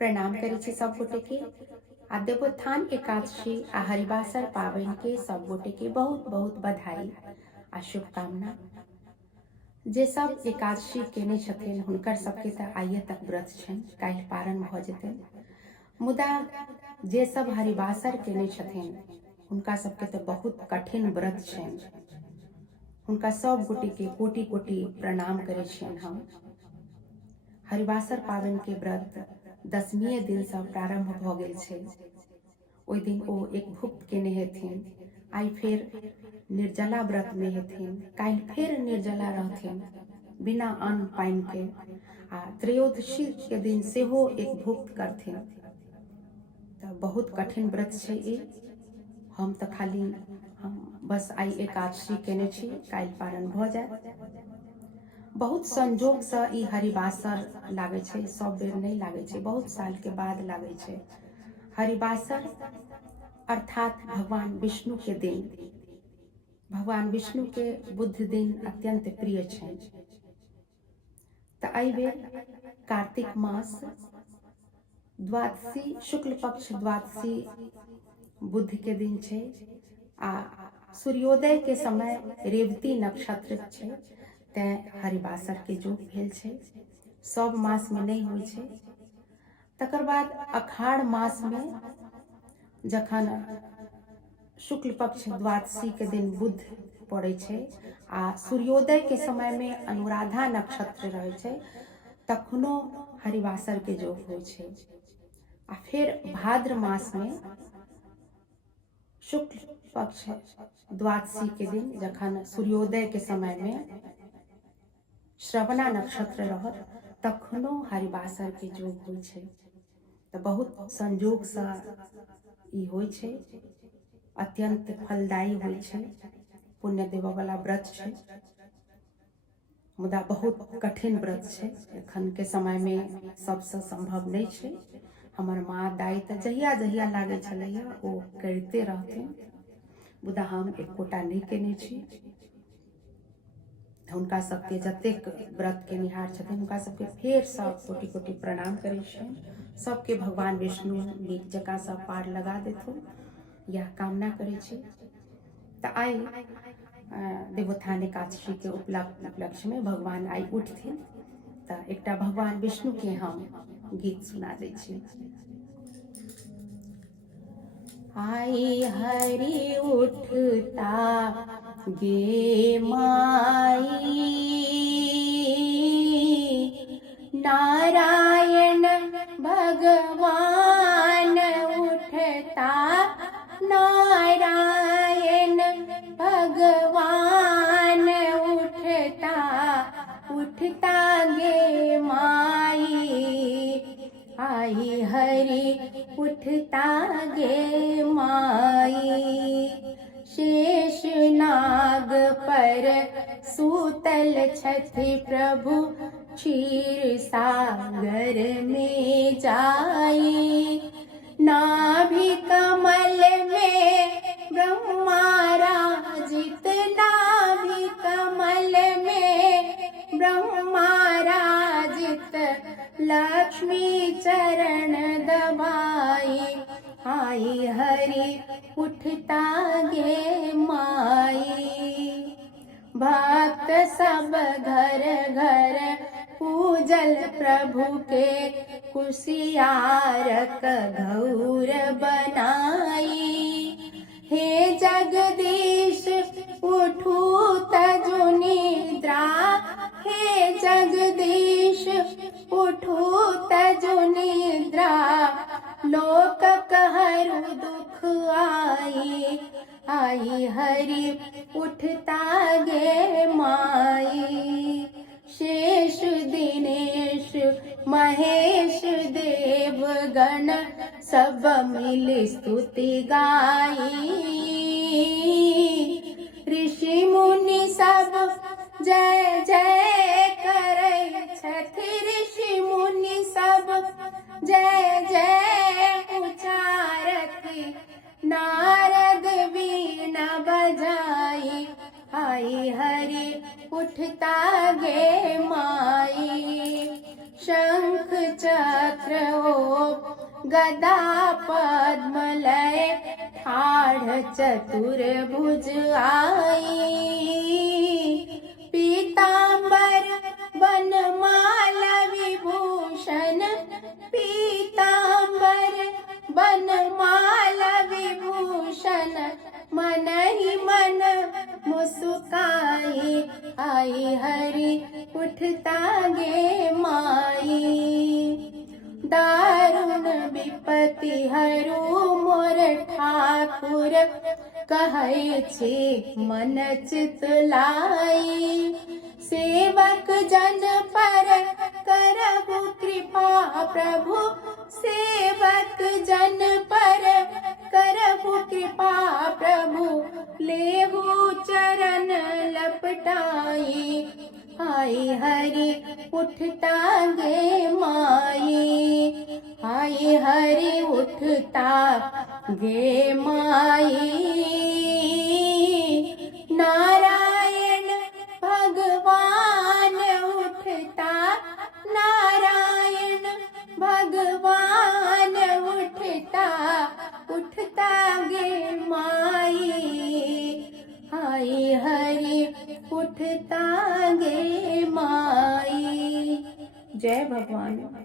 प्रणाम करै छी सब गोटे के। आ देवोत्थान एकादशी आ हरिवासर पाबनि के सब गोटे के बहुत बहुत बधाई आ शुभकामना। जे सब एकादशी केने छथिन हुनकर सबके तऽ आइए तक व्रत छनि, काल्हि पारण भऽ जेतनि। मुदा जे सब हरिवासर केने छथिन हुनका सबके तऽ बहुत कठिन व्रत छनि। हुनका सब गोटे के कोटि कोटि प्रणाम करै छियनि हम। हरिवासर पाबनि के व्रत दशमीए दिन से प्रारंभ भऽ गेल छै। ओहि दिन ओ एक भुक्त केने हेथिन, आइ फेर निर्जला व्रत में हेथिन, काल्हि फेर निर्जला रहथिन बिना अन्न पानि के, आ त्रयोदशी के दिन सेहो एक भुक्त करथिन। तऽ बहुत कठिन व्रत छै ई। हम तऽ खाली बस आइ एकादशी केने छी, काल्हि पारण भऽ जायत। बहुत संजोग से ई हरिवासर लागे छै, सब बेर नहीं लागे छै, बहुत साल के बाद लागे छै। हरिवासर अर्थात भगवान विष्णु के दिन। भगवान विष्णु के बुध दिन अत्यंत प्रिय छनि। तऽ एहि बेर कार्तिक मास द्वादशी शुक्ल पक्ष द्वादशी बुध के दिन छै आ सूर्योदय के समय रेवती नक्षत्र छै, तैं हरिवासर के योग भेल छै। सब मास में नहीं होइ छै। तकर बाद अखाढ़ मास में जखन शुक्ल पक्ष द्वादशी के दिन बुध पड़े छै आ सूर्योदय के समय में अनुराधा नक्षत्र रहे छै, तखनो हरिवासर के योग होइ छै। आ फिर भाद्र मास में शुक्ल पक्ष द्वादशी के दिन जखन सूर्योदय के समय में श्रवणा नक्षत्र रहत, तखनो हरिवासर के योग होइ छै। तऽ बहुत संजोग से ई होइ छै, अत्यंत फलदायी होइ छै, पुण्य देवऽ वाला व्रत छै। मुदा बहुत कठिन व्रत छै, एखन के समय में सबसे संभव नहीं छै। हमर माँ दाई तऽ जहिया जहिया लागे छलैया ओ करिते रहथिन, मुदा हम एकोटा नहीं केने छी। हुनका सबके जतेक व्रत के निहार छथिन हुनका सबके फेर सब कोटि कोटि प्रणाम करै छियनि। सबके भगवान विष्णु नीक जकाँ सब पार लगा देथुन, यह कामना करै छी। तऽ आइ देवोत्थान एकादशी के उपलक्ष्य में भगवान आइ उठथिन, तऽ एकटा भगवान विष्णु के हम गीत सुना दै छी। आई हरि उठता गे माई, नारायण भगवान उठता, नारायण भगवान उठता, उठता गे माई। आई हरि उठता गे माई। शेष नाग पर सूतल छथि प्रभु, क्षीर सागर में जाई। नाभि कमल में ब्रह्माराजित, नाभि कमल में ब्रह्माराजित, लक्ष्मी चरण दबाई। आई हरि उठता गे माई। भक्त सब घर घर पूजल प्रभु के, कुसियारक घौर बनाई। हे जगदीश उठू तजु निद्रा, हे जगदीश उठू तजु निद्रा, लोक कहरु दुख आई। आई हरि उठता गे माई। शेष दिनेश महेश देवगण, सब मिल स्तुति गाई। ऋषि मुनि सब जय जय करै छथि, ऋषि मुनि सब जय जय उचारति, नारद वीणा बजाई। आई हरि उठता गे माई। शंख चक्र ओ गदा पद्मलय ठाढ़ चतुर्भुज आई। पीतांबर बनमाला विभूषण, पीतांबर बनमाला विभूषण, मन ही मन मुस्काई। आई हरि उठता गे माई। दारुण विपत्ति हरू मोर ठाकुर, कहै छी मन चित लाई। सेवक जन पर करहु कृपा प्रभु, सेवक जन पर करहु कृपा प्रभु, लेहु चरण लपटाई। आई हरि उठता गे माई। आई हरि उठता गे माई। नारायण भगवान उठता, नारायण भगवान उठता, उठता गे माई। आई हरि उठता गे माई। जय भगवान।